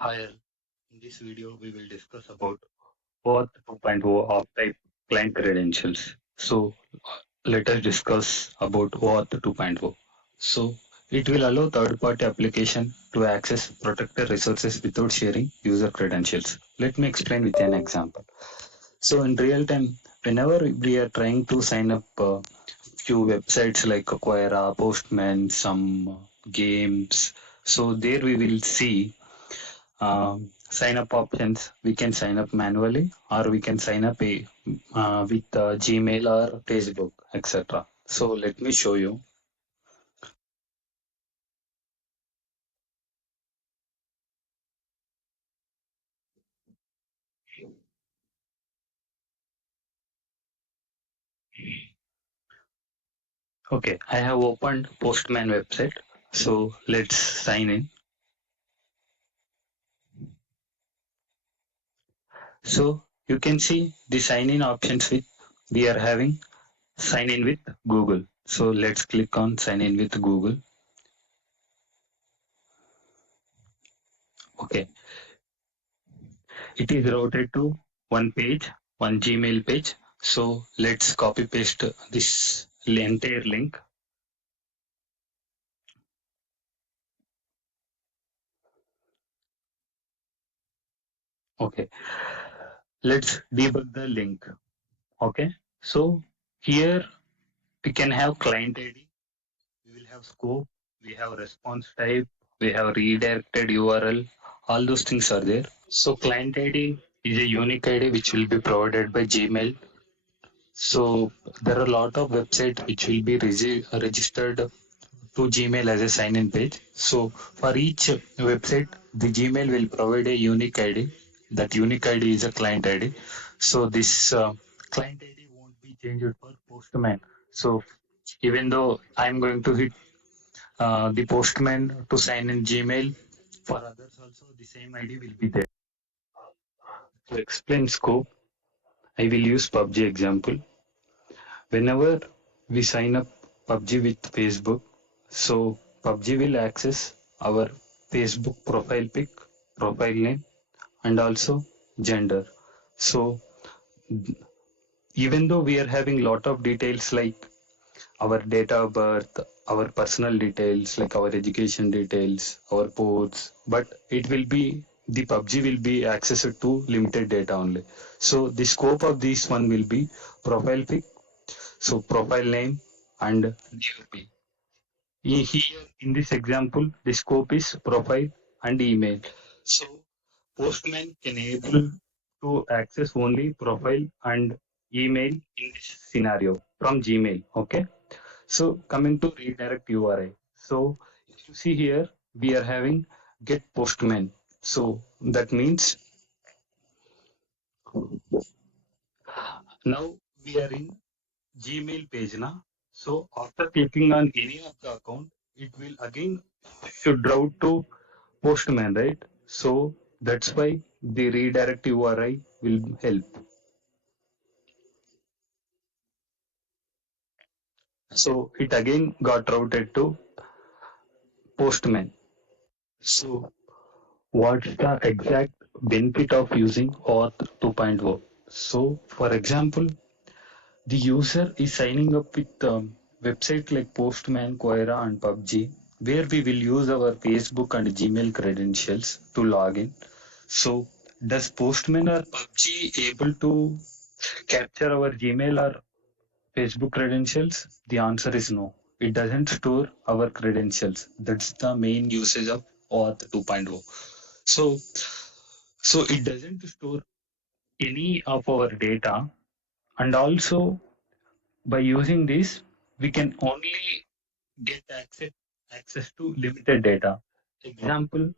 Hi, in this video we will discuss about OAuth 2.0 of type client credentials. So let us discuss about OAuth 2.0. So it will allow third-party application to access protected resources without sharing user credentials. Let me explain with an example. So in real time, whenever we are trying to sign up few websites like Acquira, Postman, some games, so there we will see sign up options. We can sign up manually or we can sign up with Gmail or Facebook, etc. So let me show you. Okay, I have opened Postman website. So let's sign in. So you can see the sign in options with we are having sign in with Google. So let's click on sign in with Google. Okay, it is routed to one page, one Gmail page. So let's copy paste this entire link. Okay, let's debug the link. Okay, so here we can have client ID, we will have scope, we have response type, we have redirected URL, all those things are there. So client ID is a unique ID which will be provided by Gmail. So there are a lot of websites which will be registered to Gmail as a sign-in page. So for each website, the Gmail will provide a unique ID. That unique ID is a client ID. So this client ID won't be changed for Postman. So even though I'm going to hit the Postman to sign in Gmail, for others also the same ID will be there. To explain scope, I will use PUBG example. Whenever we sign up PUBG with Facebook, so PUBG will access our Facebook profile pic, profile name, and also gender. So even though we are having lot of details like our date of birth, our personal details like our education details, our ports, but it will be the PUBG will be accessed to limited data only. So the scope of this one will be profile pic, so profile name and DOP. Here in this example, the scope is profile and email. So Postman can able to access only profile and email in this scenario from Gmail. Okay. So coming to redirect URI. So if you see here, we are having get Postman. So that means now we are in Gmail page now. So after clicking on any of the account, it will again should route to Postman, right? So that's why the redirect URI will help. So it again got routed to Postman. So what's the exact benefit of using auth 2.0? So for example, the user is signing up with website like Postman, Quora, and PUBG, where we will use our Facebook and Gmail credentials to log in. So, does Postman or PUBG able to capture our Gmail or Facebook credentials? The answer is no. It doesn't store our credentials. That's the main usage of OAuth 2.0. So, so it doesn't store any of our data, and also by using this, we can only get access to limited data. Example,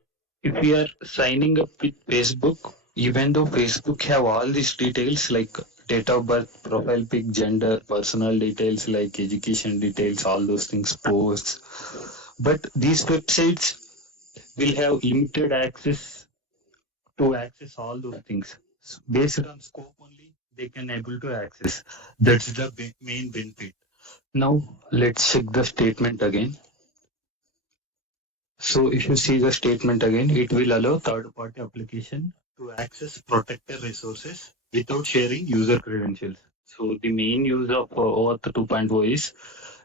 if we are signing up with Facebook, even though Facebook have all these details like date of birth, profile pic, gender, personal details like education details, all those things, posts, but these websites will have limited access to access all those things. Based on scope only, they can able to access. That's the main benefit. Now let's check the statement again. So if you see the statement again, it will allow third-party application to access protected resources without sharing user credentials. So the main use of OAuth 2.0 is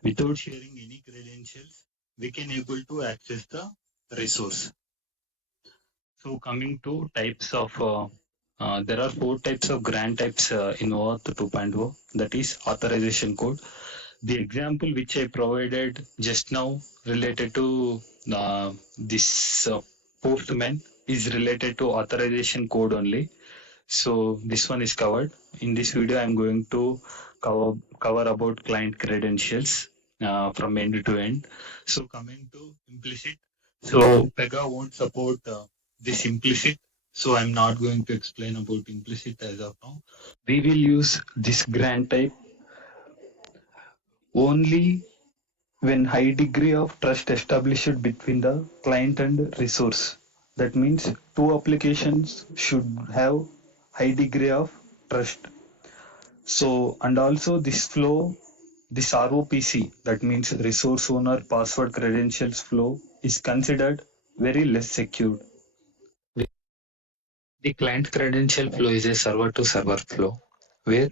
without sharing any credentials, we can able to access the resource. So coming to types of, there are four types of grant types in OAuth 2.0, that is authorization code. The example which I provided just now related to this postman is related to authorization code only. So this one is covered. In this video, I'm going to cover about client credentials from end to end. So coming to implicit, so Pega won't support this implicit. So I'm not going to explain about implicit as of now. We will use this grant type only when high degree of trust established between the client and resource. That means two applications should have high degree of trust. So, and also this flow, this ROPC, that means resource owner password credentials flow, is considered very less secure. The client credential flow is a server to server flow where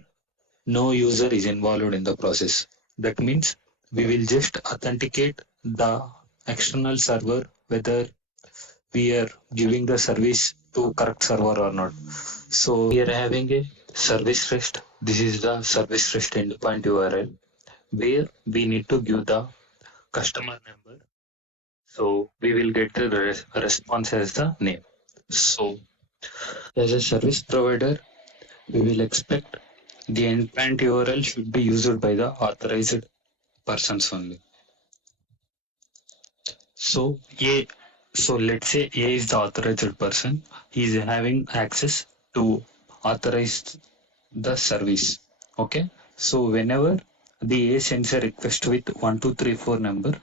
no user is involved in the process. That means we will just authenticate the external server whether we are giving the service to correct server or not. So we are having a service REST. This is the service REST endpoint URL where we need to give the customer number. So we will get the response as the name. So as a service provider, we will expect the endpoint URL should be used by the authorized persons only. So A, so let's say A is the authorized person. He is having access to authorize the service. Okay. So whenever the A sends a request with 1234 number,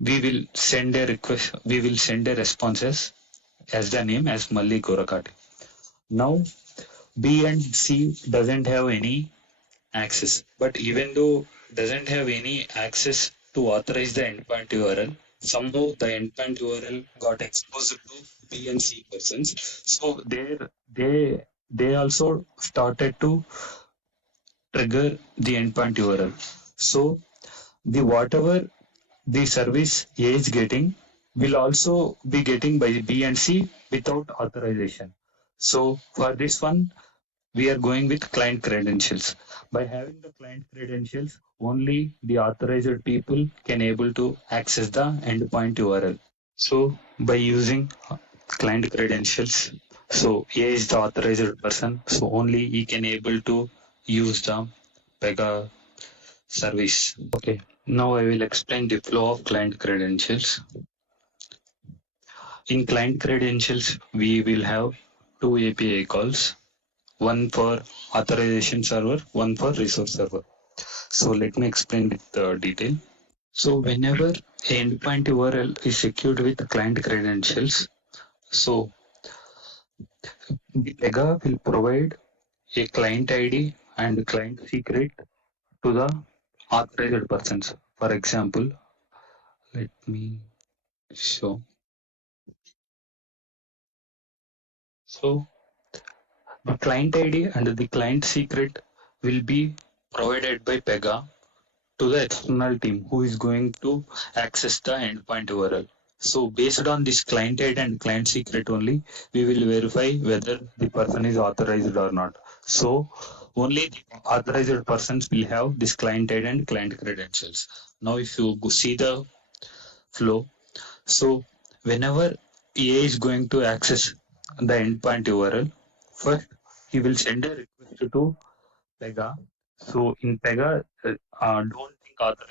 we will send a request. We will send a responses as the name as Malli Gorakati. Now B and C doesn't have any access. But even though doesn't have any access to authorize the endpoint URL, somehow the endpoint URL got exposed to B and C persons. So they also started to trigger the endpoint URL. So the whatever the service A is getting will also be getting by B and C without authorization. So for this one, we are going with client credentials. By having the client credentials, only the authorized people can able to access the endpoint URL. So by using client credentials, so A is the authorized person, so only he can able to use the Pega service. Okay, now I will explain the flow of client credentials. In client credentials, we will have two API calls, one for authorization server, one for resource server. So let me explain with detail. So whenever a endpoint URL is secured with client credentials, so the Pega will provide a client ID and client secret to the authorized persons. For example, let me show. So the client ID and the client secret will be provided by Pega to the external team who is going to access the endpoint URL. So based on this client ID and client secret only, we will verify whether the person is authorized or not. So only the authorized persons will have this client ID and client credentials. Now if you see the flow, so whenever EA is going to access the endpoint URL, first he will send a request to Pega. So in Pega, don't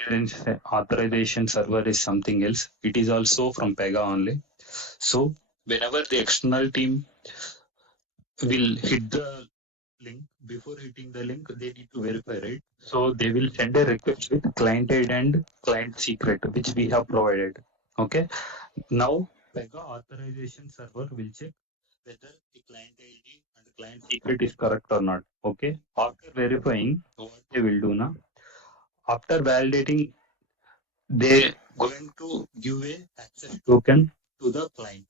think authorization server is something else. It is also from Pega only. So whenever the external team will hit the link, before hitting the link, they need to verify, right? So they will send a request with client ID and client secret, which we have provided. Okay. Now Pega authorization server will check whether the client ID and the client secret is correct or not. Okay. After verifying, what they will do now, after validating They going to give a access token to the client.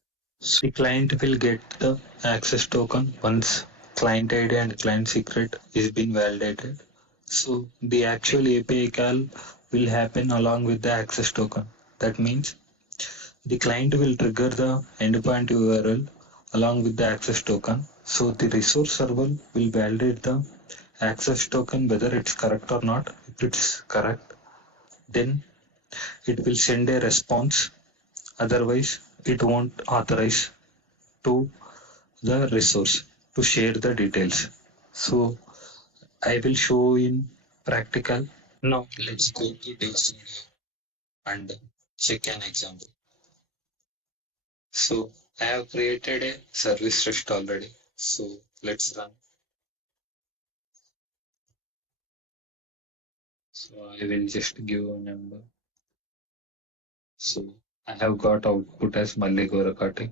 The client will get the access token once client ID and client secret is been validated. So the actual API call will happen along with the access token. That means the client will trigger the endpoint URL along with the access token. So the resource server will validate the access token whether it's correct or not. If it's correct, then it will send a response. Otherwise, it won't authorize to the resource to share the details. So I will show in practical. Now let's go to Dev Studio and check an example. So I have created a service REST already. So let's run. So I will just give a number. So I have got output as Malli Gorakati.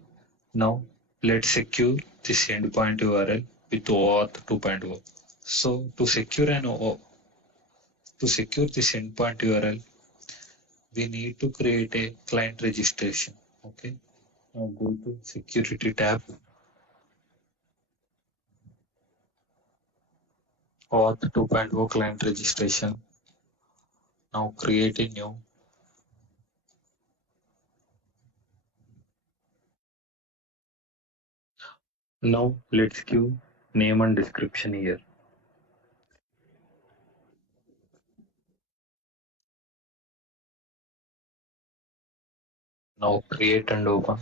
Now let's secure this endpoint URL with OAuth 2.0. So to secure this endpoint URL, we need to create a client registration. Okay. Now go to security tab, auth 2.0 client registration. Now create a new. Now let's give name and description here. Now create and open.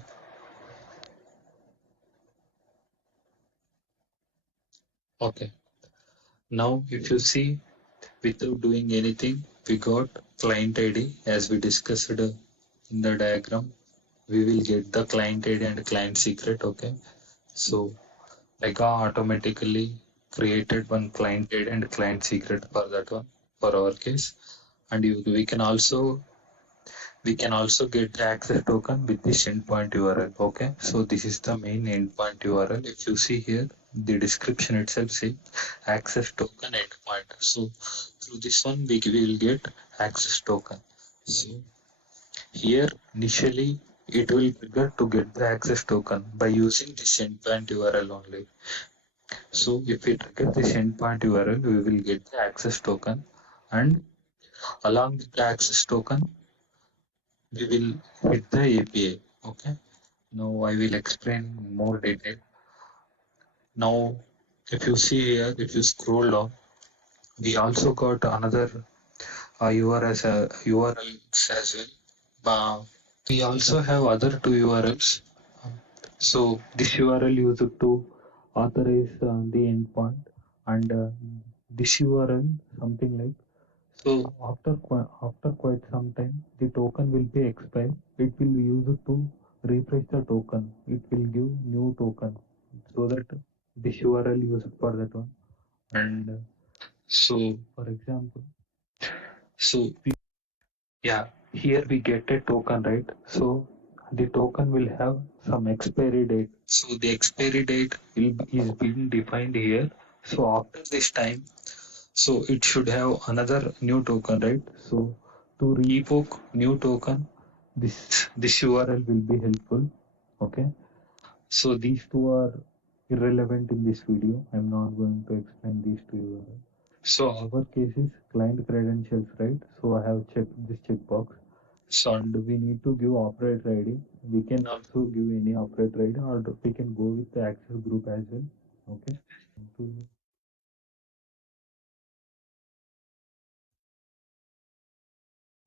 Okay. Now if you see, without doing anything, we got client ID as we discussed in the diagram. We will get the client ID and client secret. Okay. So Pega automatically created one client ID and client secret for that one for our case. And we can also get the access token with this endpoint URL. Okay, so this is the main endpoint URL. If you see here, the description itself says access token endpoint. So through this one, we will get access token. So here initially it will trigger to get the access token by using this endpoint URL only. So if we trigger this endpoint URL, we will get the access token, and along with the access token, we will hit the API. Okay. Now I will explain more detail. Now, if you see here, if you scroll down, we also got another URLs as well. We also have other two URLs. So this URL used to authorize the endpoint, and this URL something like. So after quite some time, the token will be expired. It will be used to refresh the token. It will give new token so that this URL used for that one. And so, for example, so yeah, here we get a token, right? So the token will have some expiry date. So the expiry date is being defined here. So after this time, so it should have another new token, right? So to revoke new token, this URL will be helpful. Okay. So these two are irrelevant in this video. I'm not going to explain these two URLs. So our case is client credentials, right? So I have checked this checkbox. So and we need to give operator ID. We can also give any operator ID, or we can go with the access group as well. Okay.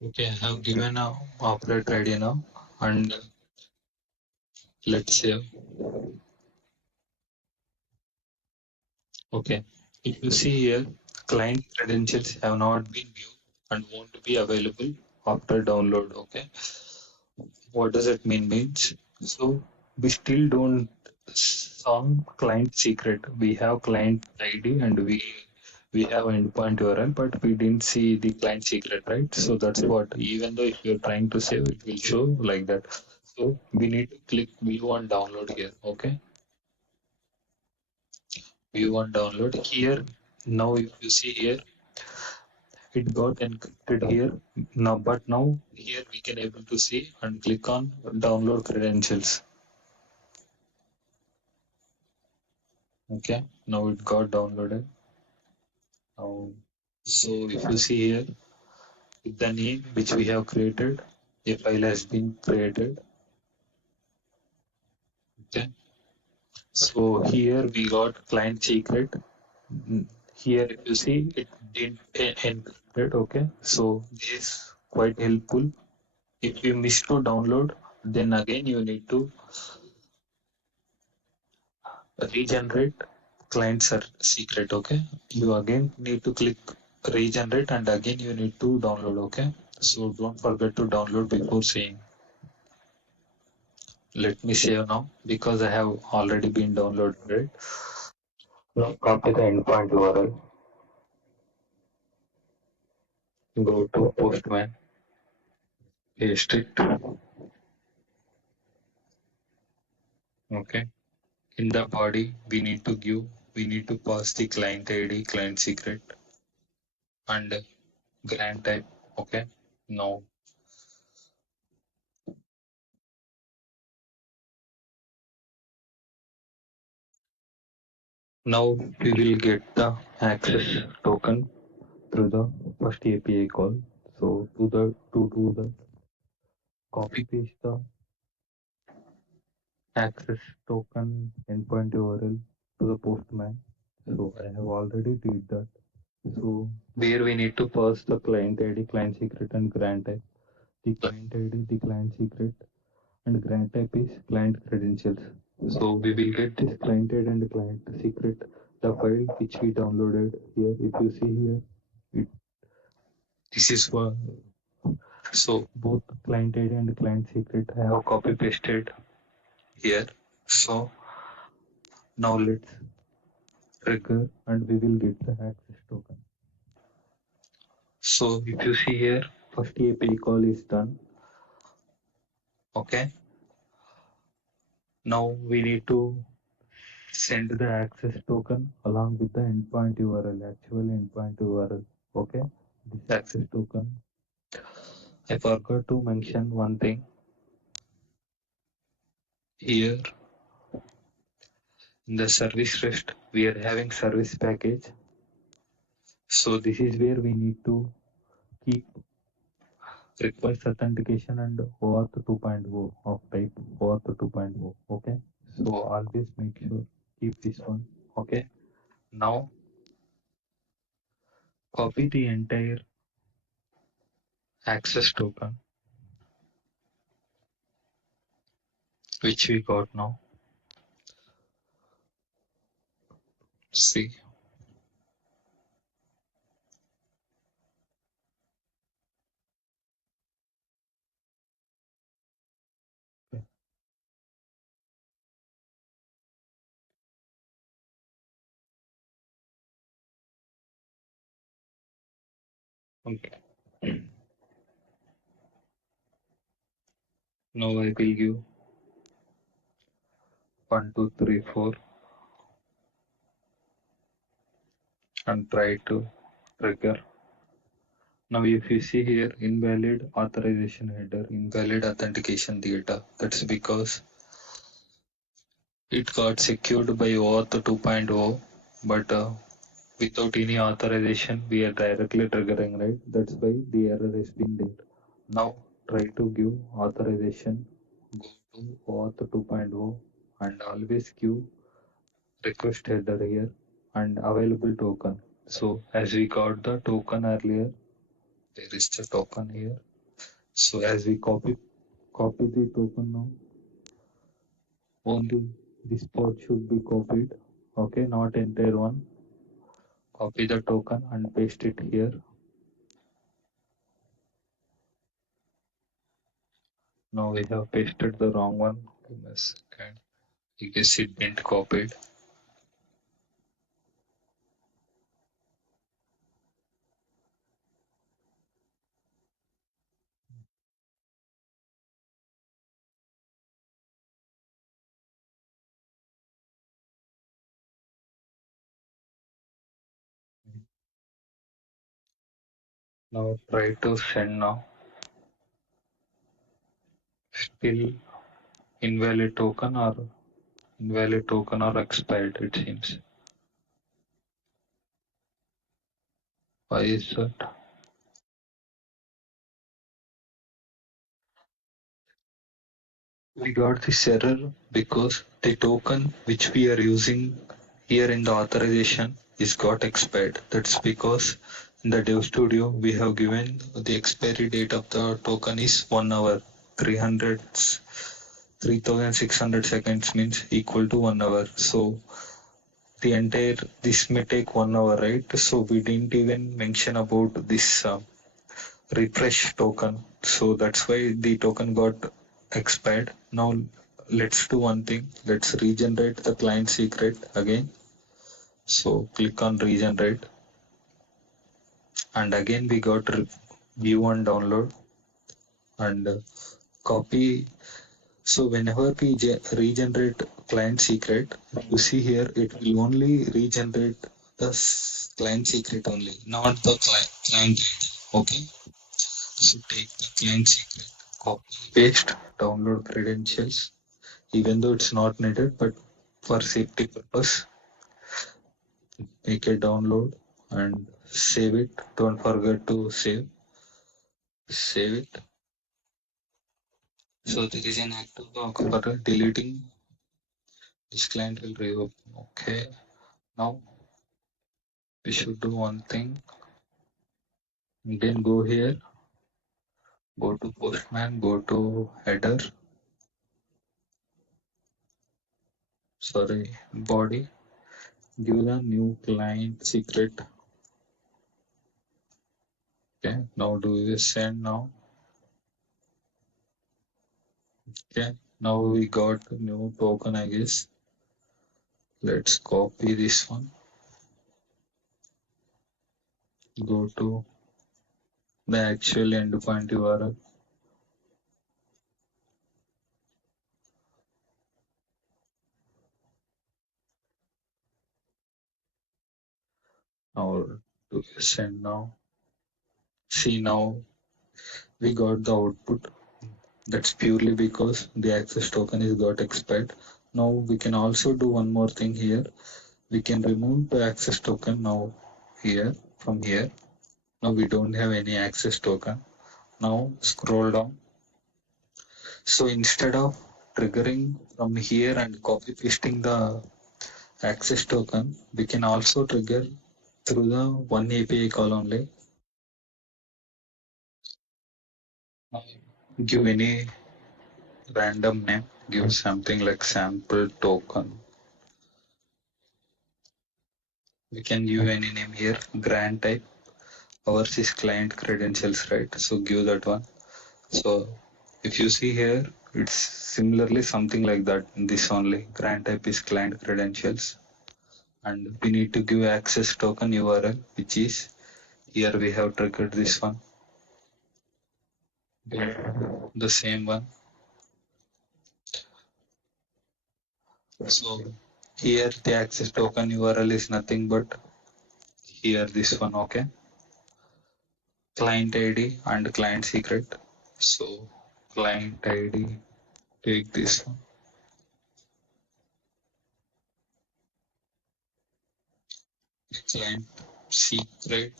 Okay, I have given a operator ID now, and let's say, okay, if you see here, client credentials have not been viewed and won't be available after download. Okay, what does it mean? Means so we still don't some client secret. We have client ID and we have endpoint URL, but we didn't see the client secret, right? So that's what. Even though if you're trying to save, it will show like that. So we need to click view and download here. Okay, view and download here. Now if you see here, it got encrypted here. Now, but now here we can able to see and click on download credentials. Okay, now it got downloaded. Now, so if you see here, with the name which we have created, a file has been created. Okay, so here we got client secret. Mm, Here, if you see, it did encrypted. Okay, so this is quite helpful. If you miss to download, then again you need to regenerate secret. Okay, you again need to click regenerate and again you need to download. Okay, so don't forget to download before saying. Let me save now because I have already been downloaded. Right? Now copy the endpoint URL. Go to Postman. Paste it. Okay. In the body, we need to pass the client ID, client secret, and grant type. Okay. Now, now we will get the access token through the first API call. So to do the copy paste the access token endpoint URL to the postman. So I have already did that. So where we need to pass the client ID, client secret, and grant type. The client ID, the client secret, and grant type is client credentials. So we will get this client ID and client secret, the file which we downloaded here. If you see here, this is what. So both client ID and client secret I have copy pasted here. So now let's trigger and we will get the access token. So if you see here, first API call is done. Okay. Now we need to send the access token along with the endpoint URL, actual endpoint URL. Okay. This access token. I forgot to mention one thing here in the service REST. We are having service package. So this is where we need to keep request authentication and OAuth 2.0 of type OAuth 2.0. Okay. So always make sure keep this one. Okay. Now copy the entire access token which we got now. See. Okay. Now I will give 1, 2, 3, 4 and try to trigger. Now if you see here invalid authorization header, invalid authentication data, that's because it got secured by OAuth 2.0, but without any authorization we are directly triggering, right? That's why the error has been there. Now try to give authorization, go to OAuth 2.0 and always give request header here and available token. So as we got the token earlier, there is the token here. So as we copy the token now, only this port should be copied. Okay, not entire one. Copy the token and paste it here. Now we have pasted the wrong one. Give me a second. I guess it didn't copied. Now try to send now. Still invalid token or expired, it seems. Why is that? We got this error because the token which we are using here in the authorization is got expired. That's because in the Dev Studio we have given the expiry date of the token is 1 hour. 300 3600 seconds means equal to 1 hour. So the entire this may take 1 hour, right? So we didn't even mention about this refresh token. So that's why the token got expired. Now let's do one thing. Let's regenerate the client secret again. So click on regenerate, and again we got view and download and copy. So whenever we regenerate client secret, you see here it will only regenerate the client secret only, not the client ID. Okay. So take the client secret, copy, paste, download credentials, even though it's not needed, but for safety purpose, make a download and save it. Don't forget to save it. So there is an active block for deleting. This client will reopen. Okay. Now we should do one thing. Then go here, go to Postman, go to header, sorry, body, give the new client secret. Okay, now do we send now? Okay, now we got a new token, I guess. Let's copy this one. Go to the actual endpoint URL. Now do we send now? See, now we got the output. That's purely because the access token is got expired. Now we can also do one more thing here. We can remove the access token now here from here. Now we don't have any access token. Now scroll down. So instead of triggering from here and copy pasting the access token, we can also trigger through the one API call only. Now give any random name, give something like sample token. We can give any name here, grant type. Ours is client credentials, right? So give that one. So if you see here, it's similarly something like that. This only grant type is client credentials, and we need to give access token URL, which is here we have triggered this one, the same one. So here the access token URL is nothing but here this one. Okay, client ID and client secret. So client ID, take this one. Client secret,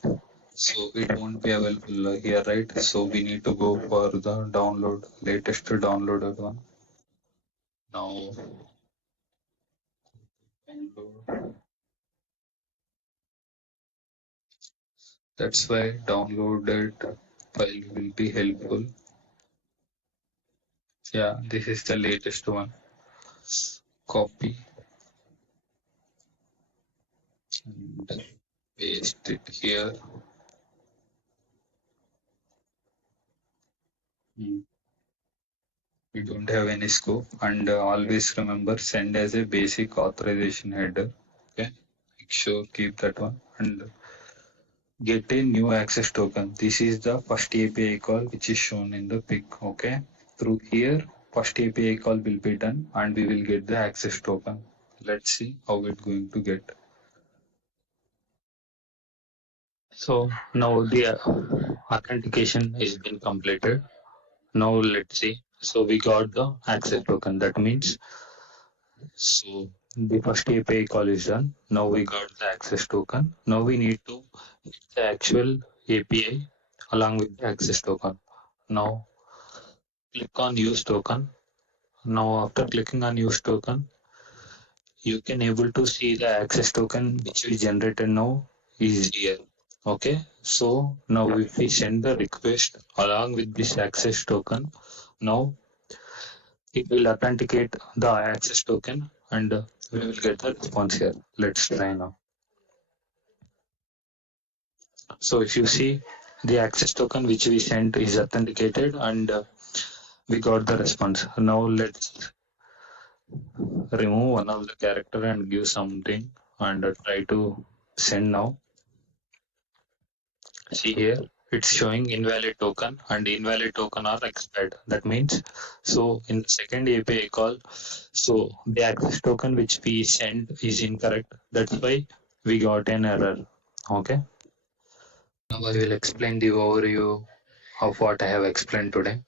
so it won't be available here, right? So we need to go for the download, latest downloaded one. Now download. That's why downloaded file will be helpful. Yeah, this is the latest one. Copy and paste it here. Hmm. We don't have any scope, and always remember send as a basic authorization header. Okay, make sure keep that one and get a new access token. This is the first API call which is shown in the pic. Okay, through here first API call will be done and we will get the access token. Let's see how it's going to get. So now the authentication has been completed. Now let's see. So we got the access token. That means so the first API call is done. Now we got the access token. Now we need to hit the actual API along with the access token. Now click on use token. Now after clicking on use token, you can able to see the access token which we generated now is here. Okay, so now if we send the request along with this access token, now it will authenticate the access token and we will get the response here. Let's try now. So if you see the access token which we sent is authenticated and we got the response. Now let's remove one of the character and give something and try to send now. See here, it's showing invalid token and invalid token are expired. That means, so in the second API call, so the access token which we sent is incorrect. That's why we got an error. Okay. Now I will explain the overview of what I have explained today.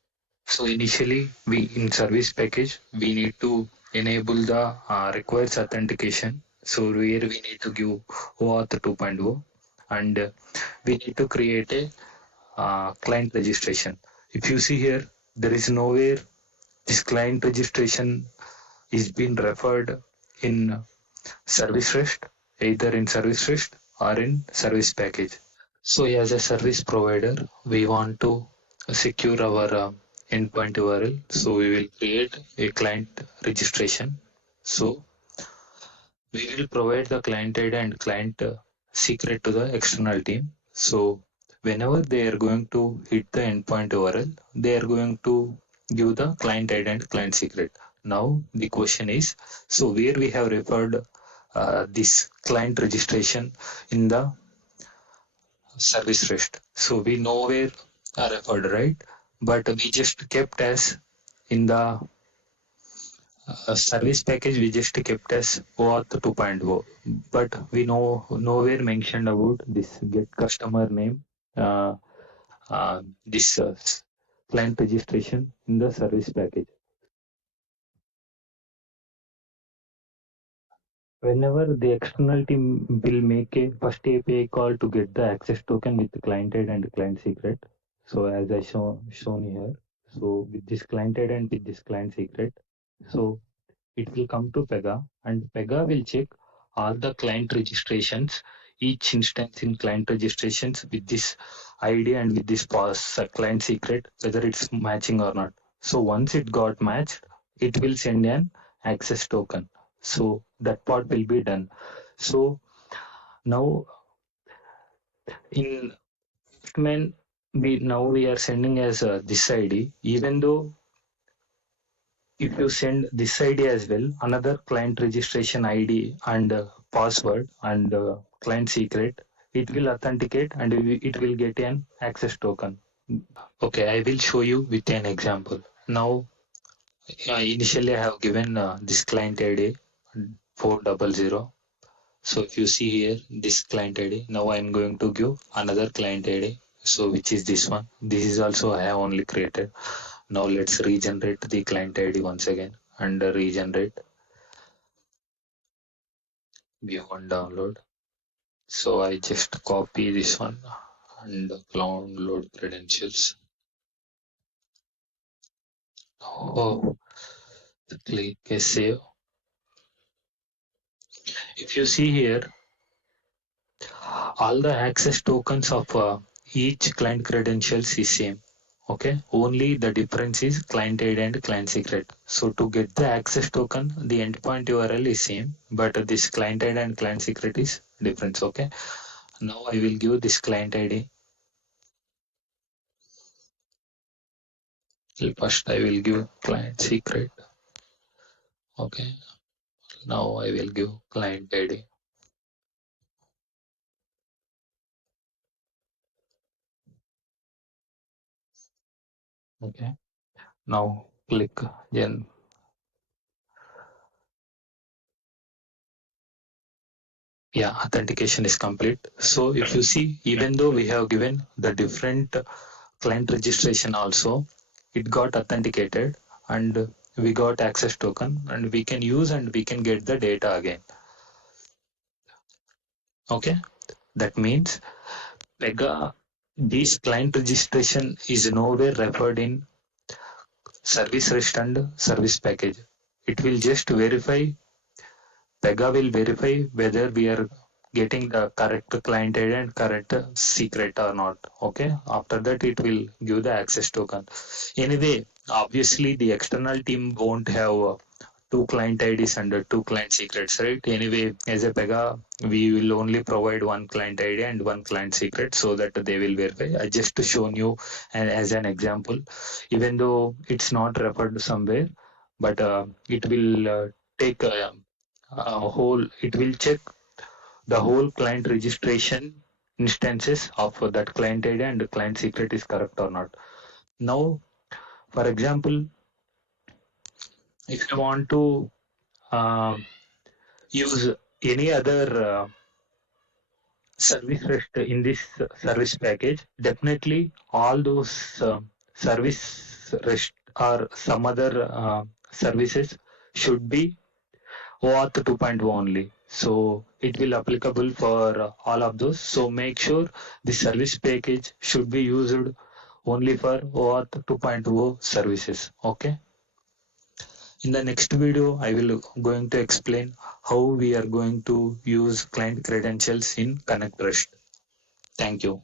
So initially, we in service package we need to enable the requires authentication. So where we need to give OAuth 2.0 and we need to create a client registration. If you see here, there is nowhere this client registration is being referred in service REST, either in service REST or in service package. So as a service provider, we want to secure our endpoint URL. So we will create a client registration. So we will provide the client ID and client secret to the external team. So whenever they are going to hit the endpoint URL, they are going to give the client ID and client secret. Now the question is, so where we have referred this client registration in the service REST. So we know where are referred, right? But we just kept as in the service package, we just kept as OAuth 2.0. But we know nowhere mentioned about this get customer name, uh, this client registration in the service package. Whenever the external team will make a first API call to get the access token with the client ID and client secret. So as I shown here, so with this client ID and with this client secret, so it will come to Pega and Pega will check all the client registrations, each instance in client registrations with this ID and with this pass client secret, whether it's matching or not. So once it got matched, it will send an access token. So that part will be done. So now in Postman, we are sending as this ID, even though if you send this ID as well, another client registration ID and password and client secret, it will authenticate and it will get an access token. Okay, I will show you with an example. Now, initially I have given this client ID 400. So if you see here, this client ID, now I am going to give another client ID. So which is this one. This is also I have only created. Now let's regenerate the client ID once again and regenerate view and download. So I just copy this one and download credentials. Oh, click save. If you see here, all the access tokens of each client credentials is same. Okay, only the difference is client ID and client secret. So to get the access token, the endpoint URL is same, but this client ID and client secret is different. Okay, now I will give this client ID. First, I will give client secret. Okay, now I will give client ID. Okay, now click then. Yeah, authentication is complete. So if you see, even though we have given the different client registration also, it got authenticated and we got access token and we can use and we can get the data again. Okay, that means Pega, this client registration is nowhere referred in service rest and service package. It will just verify, Pega will verify whether we are getting the correct client ID and correct secret or not. Okay. After that, it will give the access token. Anyway, obviously, the external team won't have two client IDs and two client secrets, right? Anyway, as a Pega, we will only provide one client ID and one client secret so that they will verify. I just shown you as an example, even though it's not referred somewhere, but it will take a whole, it will check the whole client registration instances of that client ID and the client secret is correct or not. Now, for example, if you want to uh, use any other service rest in this service package, definitely all those service rest or some other services should be OAuth 2.0 only. So it will applicable for all of those. So make sure the service package should be used only for OAuth 2.0 services. Okay. In the next video, I will going to explain how we are going to use client credentials in Connect REST. Thank you.